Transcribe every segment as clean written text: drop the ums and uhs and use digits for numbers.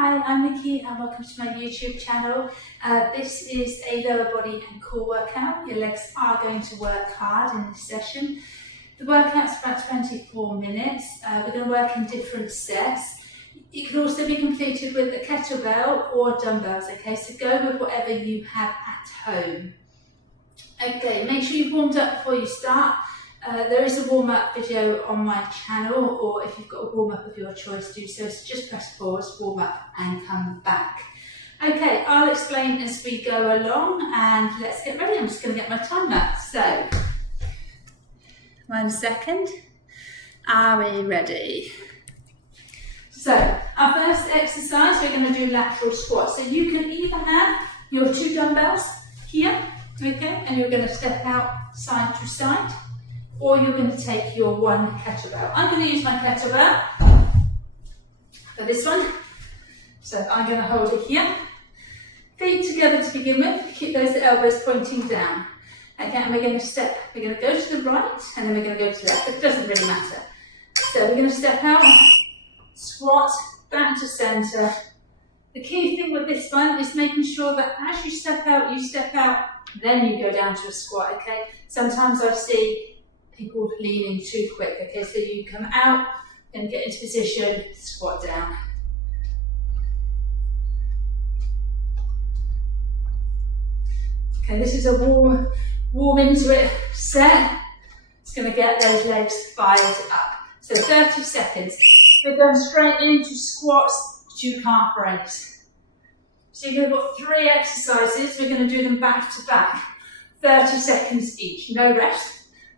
Hi, I'm Nikki and welcome to my YouTube channel. This is a lower body and core workout. Your legs are going to work hard in this session. The workout's about 24 minutes. We're going to work in different sets. It can also be completed with a kettlebell or dumbbells, okay? So go with whatever you have at home. Okay, make sure you've warmed up before you start. There is a warm-up video on my channel, or if you've got a warm-up of your choice, do so. So just press pause, warm up and come back. Okay, I'll explain as we go along and let's get ready. I'm just going to get my timer. So, 1 second. Are we ready? So, our first exercise, we're going to do lateral squats. So you can either have your 2 dumbbells here, okay, and you're going to step out side to side, or you're going to take your 1 kettlebell. I'm going to use my kettlebell for this one. So I'm going to hold it here. Feet together to begin with. Keep those elbows pointing down. Okay, and we're going to step. We're going to go to the right, and then we're going to go to the left. It doesn't really matter. So we're going to step out, squat, back to centre. The key thing with this one is making sure that as you step out, then you go down to a squat, okay? Sometimes I see people leaning too quick, okay? So you come out and get into position, squat down. Okay, this is a warm into it set. It's going to get those legs fired up. So 30 seconds. We're going straight into squats to calf raise. So you've got 3 exercises. We're going to do them back to back. 30 seconds each, no rest.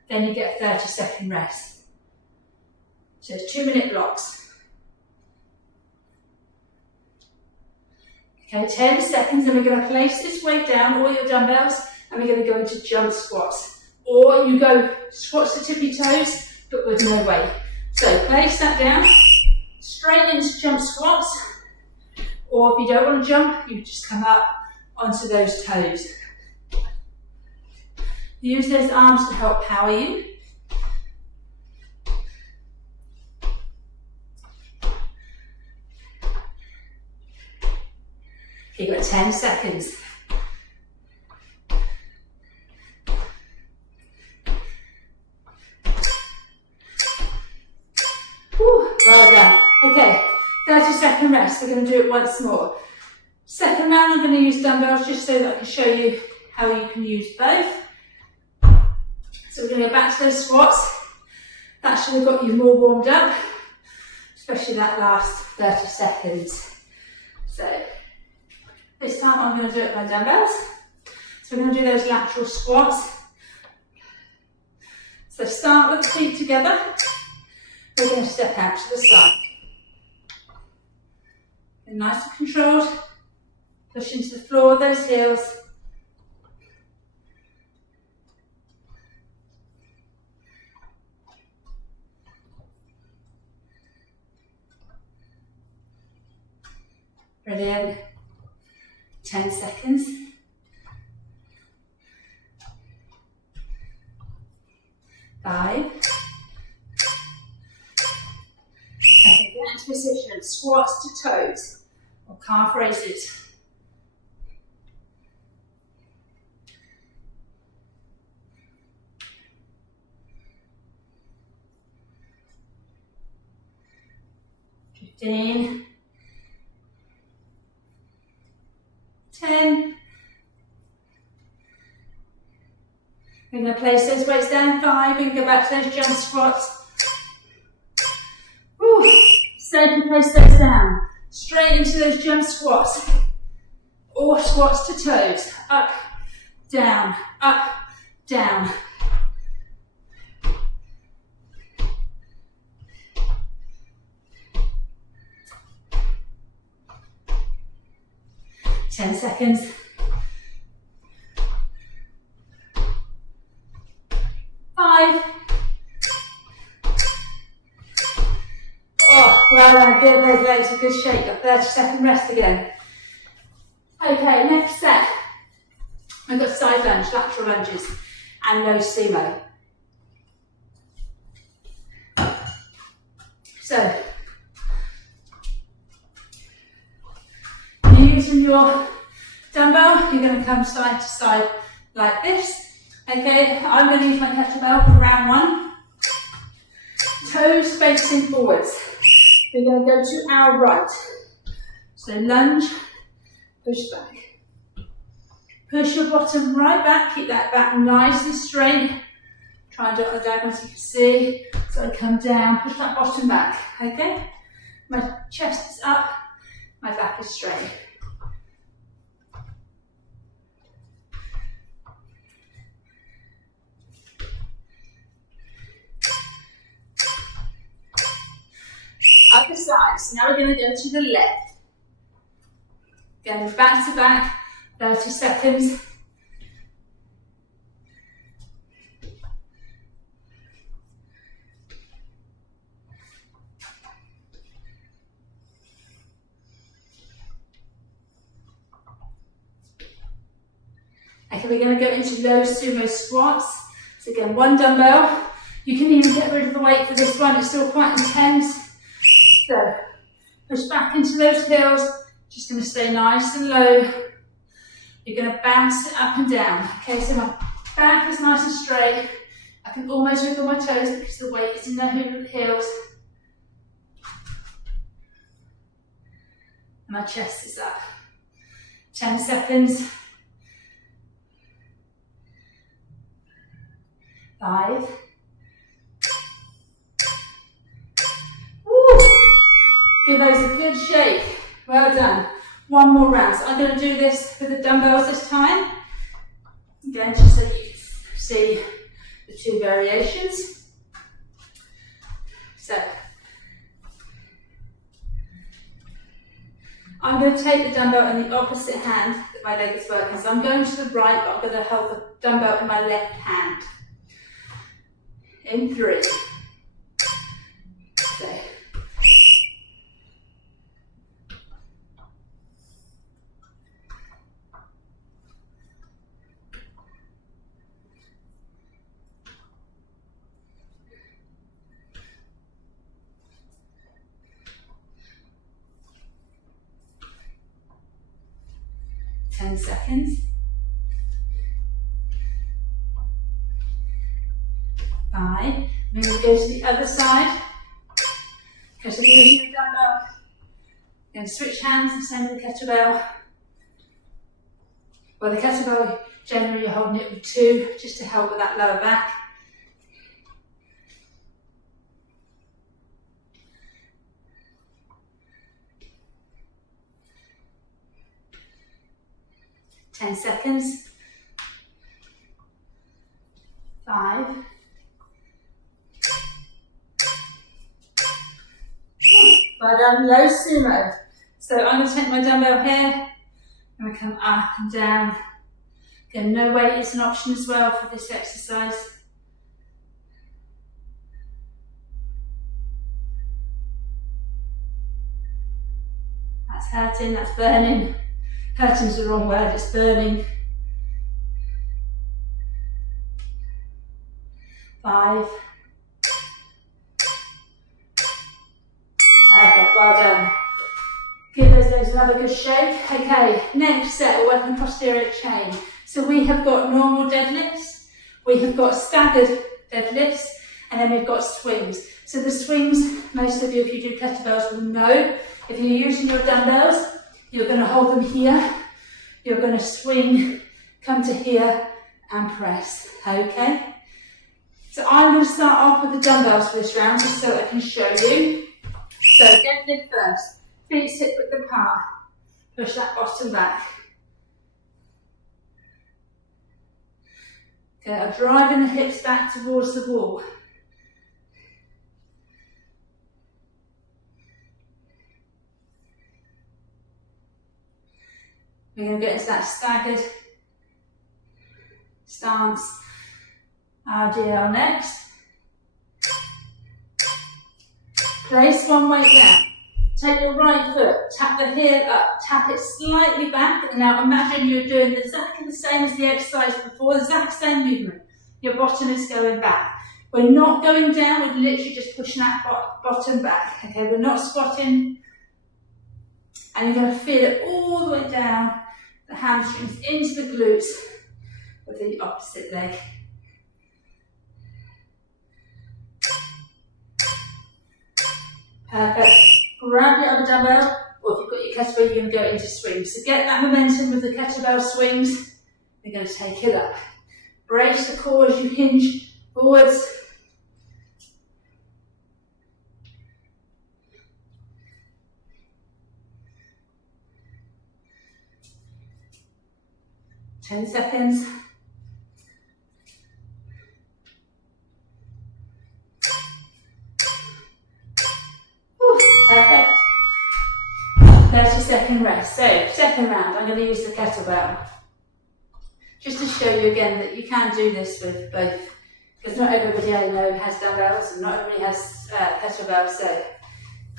Then you get a 30-second rest. So it's 2-minute blocks. Okay, 10 seconds, and we're going to place this weight down, all your dumbbells, and we're going to go into jump squats. Or you go squats to tippy toes, but with no weight. So place that down, straight into jump squats, or if you don't want to jump, you just come up onto those toes. Use those arms to help power you. Okay, you've got 10 seconds. Whew, well done. Okay, 30-second rest. We're going to do it once more. Second round, I'm going to use dumbbells just so that I can show you how you can use both. So we're going to go back to those squats. That should have got you more warmed up, especially that last 30 seconds. So this time I'm going to do it with my dumbbells. So we're going to do those lateral squats. So start with the feet together. We're going to step out to the side. And nice and controlled. Push into the floor with those heels. Brilliant. 10 seconds. 5. Okay, get into position. Squats to toes or calf raises. 15. 10. We're going to place those weights down. 5. We can go back to those jump squats. Woo. Safely place those down. Straight into those jump squats. Or squats to toes. Up, down, up, down. Ten seconds. 5. Oh, well done. Give those legs a good shake. Got 30-second rest again. Okay, next set. I've got side lunge, lateral lunges, and no sumo. So your dumbbell, you're going to come side to side like this. Okay, I'm going to use my kettlebell for round one. Toes facing forwards. We're going to go to our right. So lunge, push back. Push your bottom right back, keep that back nice and straight. Try and do it on the diagonal so you can see. So I come down, push that bottom back, okay? My chest is up, my back is straight. Other side, so now we're going to go to the left. Going back to back, 30 seconds. Okay, we're going to go into low sumo squats. So again, one dumbbell. You can even get rid of the weight for this one, it's still quite intense. So, push back into those heels. Just going to stay nice and low. You're going to bounce it up and down. Okay, so my back is nice and straight. I can almost wiggle my toes because the weight is in the heels. And my chest is up. 10 seconds. 5. Woo. Give those a good shake. Well done. One more round. So I'm going to do this with the dumbbells this time. Again, just so you can see the two variations. So, I'm going to take the dumbbell in the opposite hand that my leg is working. So I'm going to the right, but I'm going to hold the dumbbell in my left hand. In 3. So, 10 seconds. 5. We're going to go to the other side. Okay, so we're going to use the dumbbell. We're going to switch hands and same with the kettlebell. Well, the kettlebell, generally you're holding it with 2, just to help with that lower back. Ten seconds. 5. Well done, low sumo. So I'm going to take my dumbbell here. I'm going to come up and down. Again, no weight is an option as well for this exercise. That's hurting, that's burning. Hurting is the wrong word, it's burning. 5. Perfect, well done. Give those legs another good shake. Okay, next set, we're working posterior chain. So we have got normal deadlifts, we have got staggered deadlifts, and then we've got swings. So the swings, most of you, if you do kettlebells, will know. If you're using your dumbbells, you're going to hold them here, you're going to swing, come to here, and press, okay? So I'm going to start off with the dumbbells for this round, just so I can show you. So deadlift first, feet hip width apart, push that bottom back. Okay, I'm driving the hips back towards the wall. We're going to get into that staggered stance. RDL next. Place one weight down. Take your right foot, tap the heel up, tap it slightly back, and now imagine you're doing exactly the same as the exercise before, the exact same movement. Your bottom is going back. We're not going down, we're literally just pushing that bottom back. Okay, we're not squatting. And you're going to feel it all the way down the hamstrings into the glutes of the opposite leg. Perfect. Grab your other dumbbell, or if you've got your kettlebell, you're going to go into swings. So get that momentum with the kettlebell swings. You're going to take it up. Brace the core as you hinge forwards. Ten seconds. Perfect. 30-second rest. So, second round, I'm going to use the kettlebell. Just to show you again that you can do this with both, because not everybody I know has dumbbells and not everybody has kettlebells, so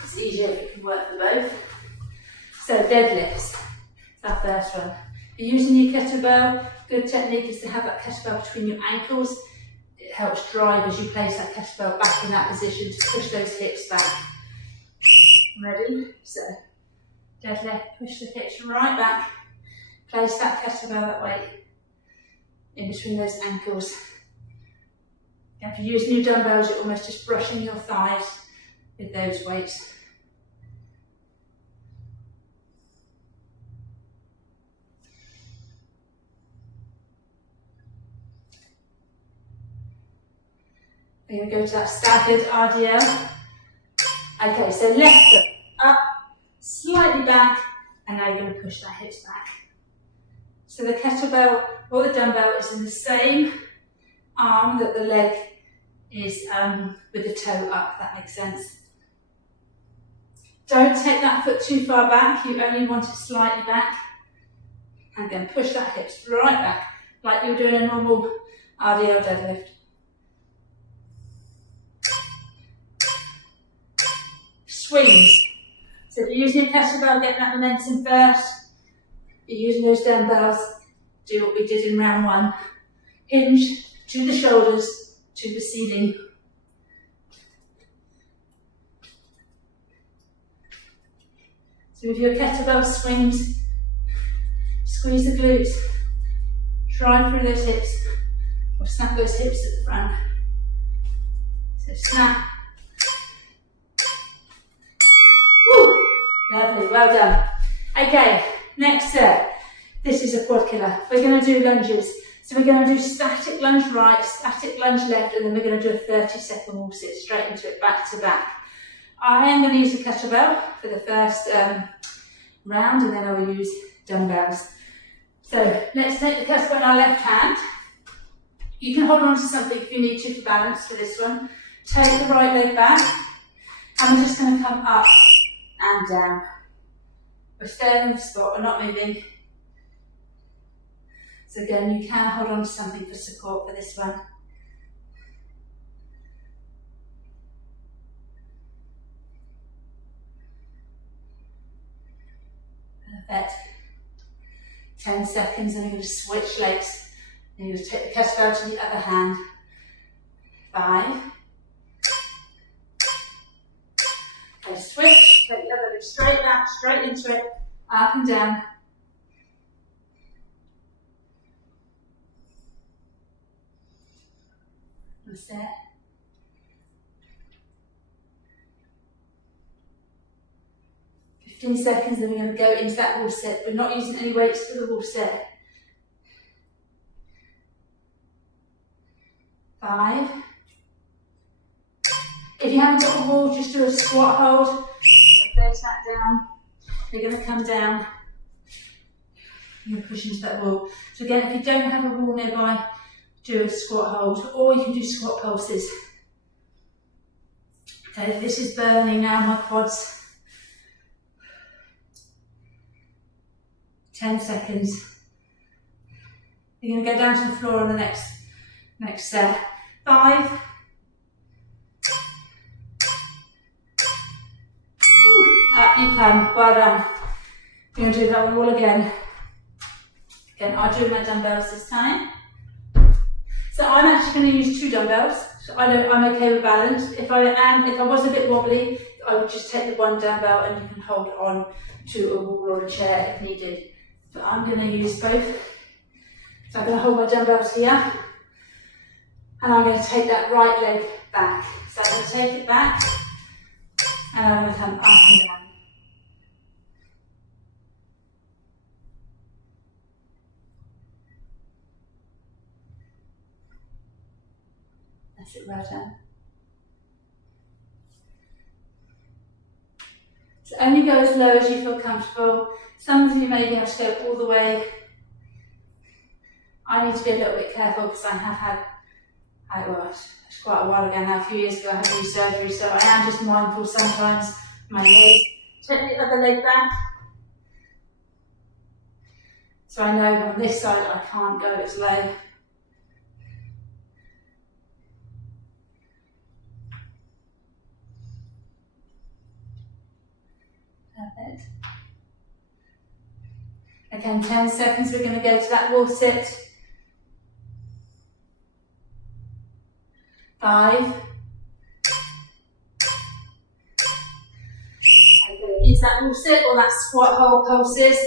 it's easier if it can work for both. So, deadlifts. That's our first one. If you're using your kettlebell, good technique is to have that kettlebell between your ankles. It helps drive as you place that kettlebell back in that position to push those hips back. Ready? So, deadlift, push the hips right back, place that kettlebell that way in between those ankles. And if you're using your dumbbells, you're almost just brushing your thighs with those weights. We're going to go to that staggered RDL. Okay, so left foot up, slightly back, and now you're going to push that hips back. So the kettlebell or the dumbbell is in the same arm that the leg is with the toe up, if that makes sense. Don't take that foot too far back, you only want it slightly back. And then push that hips right back, like you're doing a normal RDL deadlift. Swings. So if you're using your kettlebell, get that momentum first. If you're using those dumbbells, do what we did in round one. Hinge to the shoulders, to the ceiling. So with your kettlebell swings, squeeze the glutes, drive through those hips, or snap those hips at the front. So snap. Woo! Lovely, well done. Okay, next set. This is a quad killer. We're going to do lunges. So we're going to do static lunge right, static lunge left, and then we're going to do a 30-second wall sit straight into it, back to back. I am going to use a kettlebell for the first round, and then I will use dumbbells. So let's take the kettlebell in our left hand. You can hold on to something if you need to for balance for this one. Take the right leg back, and we're just going to come up and down. We're staying in the spot, we're not moving. So again, you can hold on to something for support for this one. Perfect. 10 seconds, and you're going to switch legs. And you're going to take the kettlebell to the other hand. 5. Okay, switch, take the other leg straight back, straight into it, up and down. Set. "15 seconds, then we're going to go into that wall set. We're not using any weights for the wall set. 5. If you haven't got a wall, just do a squat hold. So place that down. You're going to come down. You're going to push into that wall. So again, if you don't have a wall nearby, do a squat hold, or you can do squat pulses. Okay, this is burning now, my quads. 10 seconds. You're going to go down to the floor on the next set. 5. Up you come, well done. You're going to do that one all again. Again, I'll do my dumbbells this time. So I'm actually going to use 2 dumbbells. So I'm okay with balance. If I was a bit wobbly, I would just take the one dumbbell and you can hold it on to a wall or a chair if needed. But I'm going to use both. So I'm going to hold my dumbbells here and I'm going to take that right leg back. So I'm going to take it back and I'm going to come up and down. That's it, well done. So only go as low as you feel comfortable. Some of you maybe have to go all the way. I need to be a little bit careful because I have had, it's quite a while ago now, a few years ago I had knee surgery, so I am just mindful sometimes. My leg, take the other leg back. So I know on this side I can't go as low. Perfect. Okay, in 10 seconds we're going to go to that wall sit. 5. Okay, is that wall sit or that squat hold pulses?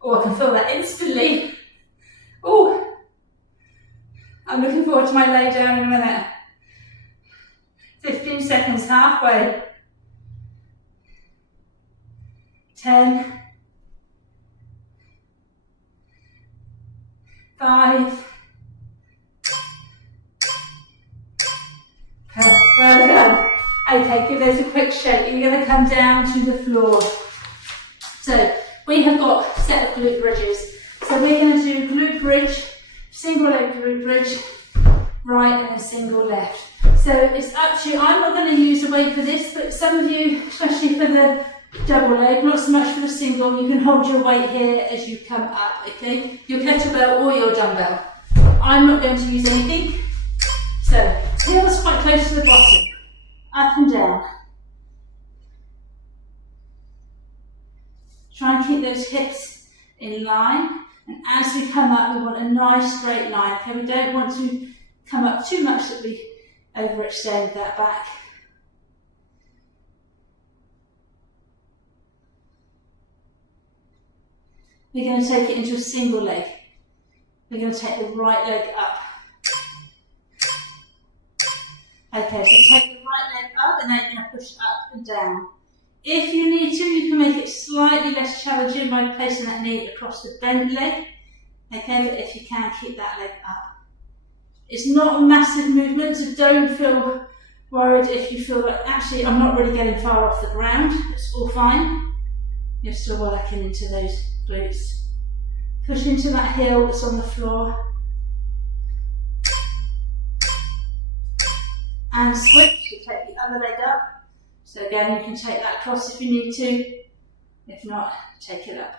Oh, I can feel that instantly. Oh, I'm looking forward to my lay down in a minute. 15 seconds, halfway. 10. 5. Well done. Okay, give those a quick shake. You're going to come down to the floor. So we have got a set of glute bridges. So we're going to do glute bridge, single leg glute bridge, right and a single left. So it's up to you. I'm not going to use a weight for this, but some of you, especially for the double leg, not so much for the single, you can hold your weight here as you come up, okay? Your kettlebell or your dumbbell. I'm not going to use anything. So heels quite close to the bottom, up and down. Try and keep those hips in line, and as we come up, we want a nice straight line, okay? We don't want to come up too much that we overextend that back. We're going to take it into a single leg. We're going to take the right leg up. Okay, so take the right leg up and then you're going to push up and down. If you need to, you can make it slightly less challenging by placing that knee across the bent leg. Okay, but if you can, keep that leg up. It's not a massive movement, so don't feel worried if you feel like, actually, I'm not really getting far off the ground. It's all fine. You're still working into those glutes. Push into that heel that's on the floor. And switch to take the other leg up. So again, you can take that across if you need to. If not, take it up.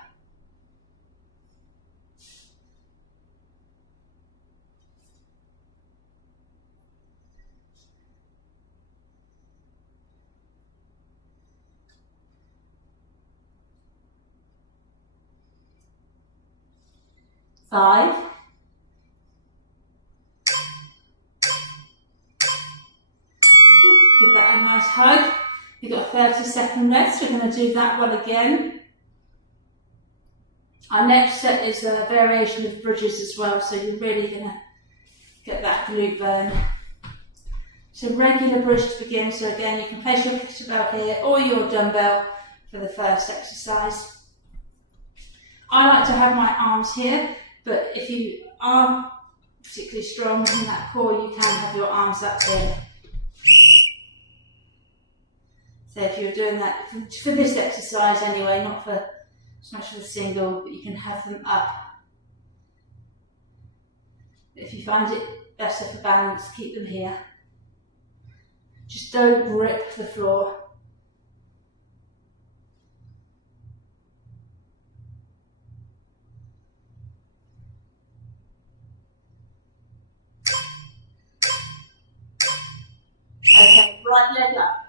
Five. Give that a nice hug. You've got 30-second rest. We're going to do that one again. Our next set is a variation of bridges as well, so you're really going to get that glute burn. So regular bridge to begin. So again, you can place your kettlebell here or your dumbbell for the first exercise. I like to have my arms here, but if you are particularly strong in that core, you can have your arms up there. So if you're doing that for this exercise anyway, not for so much for the single, but you can have them up. If you find it better for balance, keep them here. Just don't grip the floor. Okay, right leg up.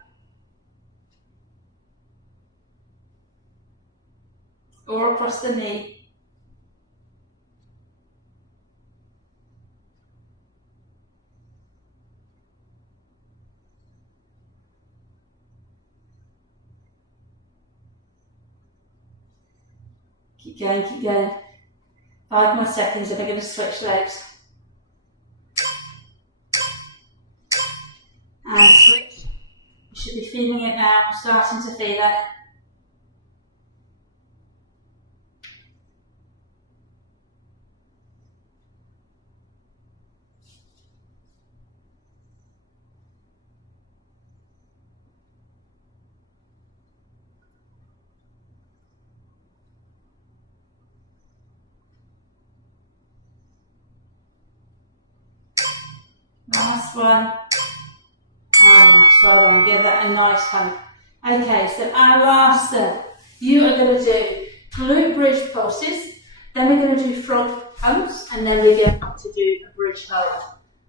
Or across the knee. Keep going, keep going. 5 more seconds and we're going to switch legs. And switch. You should be feeling it now, starting to feel it. Last one. And that's well done. Give that a nice hug. Okay, so our last step. You are going to do glute bridge pulses, then we're going to do frog pumps, and then we're going to do a bridge hold.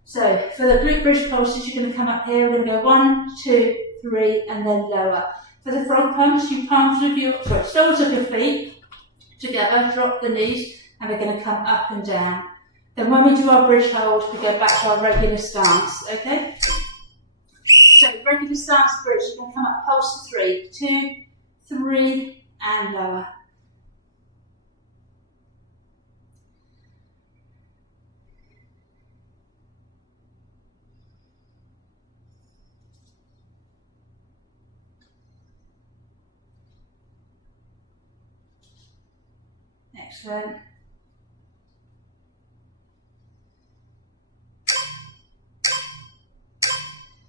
So for the glute bridge pulses, you're going to come up here. We're going to go 1, 2, 3, and then lower. For the frog pumps, you soles of your feet together, drop the knees, and we're going to come up and down. Then when we do our bridge hold, we go back to our regular stance, okay? So regular stance bridge, you're going to come up, pulse to 3, 2, 3, and lower. Excellent.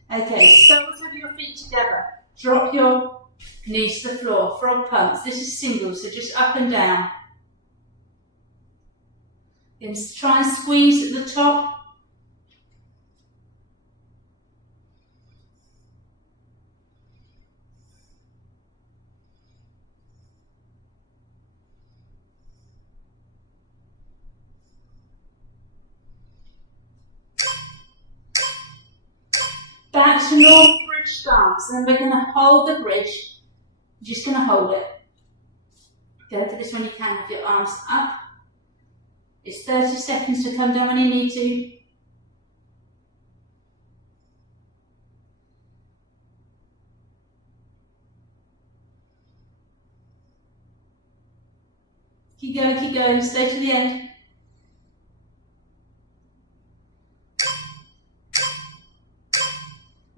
Okay, soles of your feet together. Drop your knees to the floor. Frog pumps. This is single, so just up and down. You're going to try and squeeze at the top. Back to normal bridge stance, and we're going to hold the bridge. You're just going to hold it. Go for this when you can with your arms up. It's 30 seconds to come down when you need to. Keep going, stay to the end.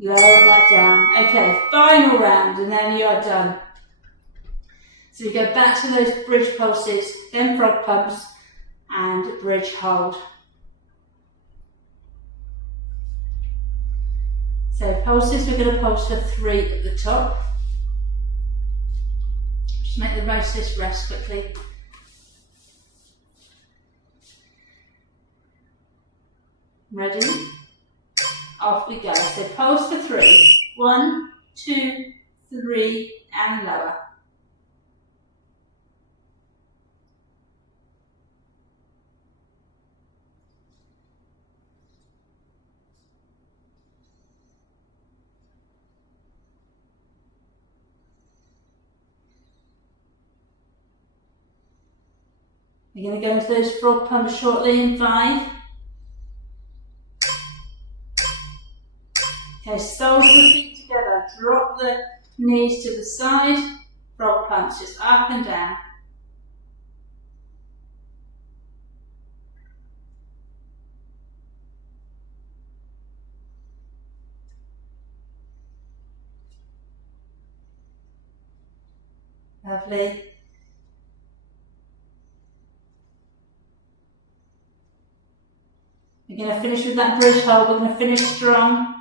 Lower that down. Okay, final round and then you are done. So we go back to those bridge pulses, then frog pumps and bridge hold. So pulses, we're going to pulse for 3 at the top. Just make the most of this rest quickly. Ready? Off we go. So pulse for 3. 1, 2, 3, and lower. We're going to go into those frog pumps shortly in 5. Okay, soles of the feet together, drop the knees to the side, frog pumps, just up and down. Lovely. We're going to finish with that bridge hold, we're going to finish strong.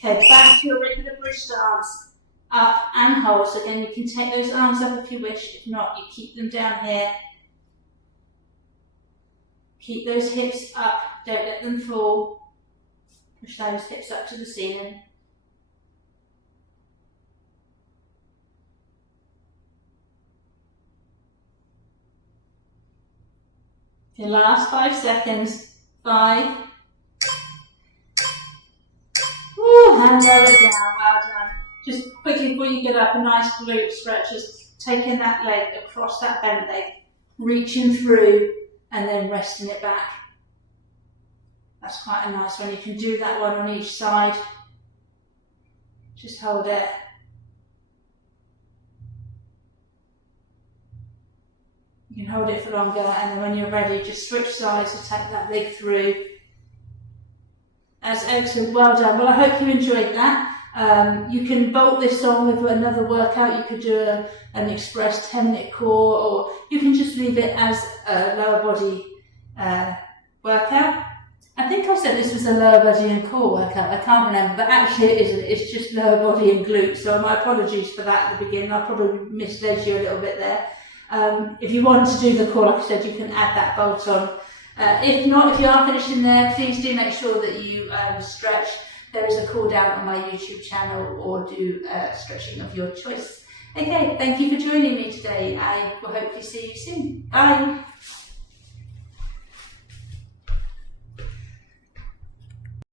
Okay, back to your regular bridge stance, up and hold. So again, you can take those arms up if you wish. If not, you keep them down here. Keep those hips up, don't let them fall. Push those hips up to the ceiling. Okay, last 5 seconds. 5. And lower it down, well done. Just quickly before you get up, a nice glute stretch, just taking that leg across that bent leg, reaching through and then resting it back. That's quite a nice one. You can do that one on each side. Just hold it. You can hold it for longer, and then when you're ready, just switch sides to take that leg through. That's excellent, well done. Well, I hope you enjoyed that. You can bolt this on with another workout. You could do an express 10-minute core, or you can just leave it as a lower body workout. I think I said this was a lower body and core workout, I can't remember, but actually it isn't, it's just lower body and glutes, so my apologies for that at the beginning. I probably misled you a little bit there. If you want to do the core, like I said, you can add that bolt on. If not, if you are finishing there, please do make sure that you stretch. There is a cool down on my YouTube channel, or do stretching of your choice. Okay, thank you for joining me today. I will hopefully see you soon. Bye.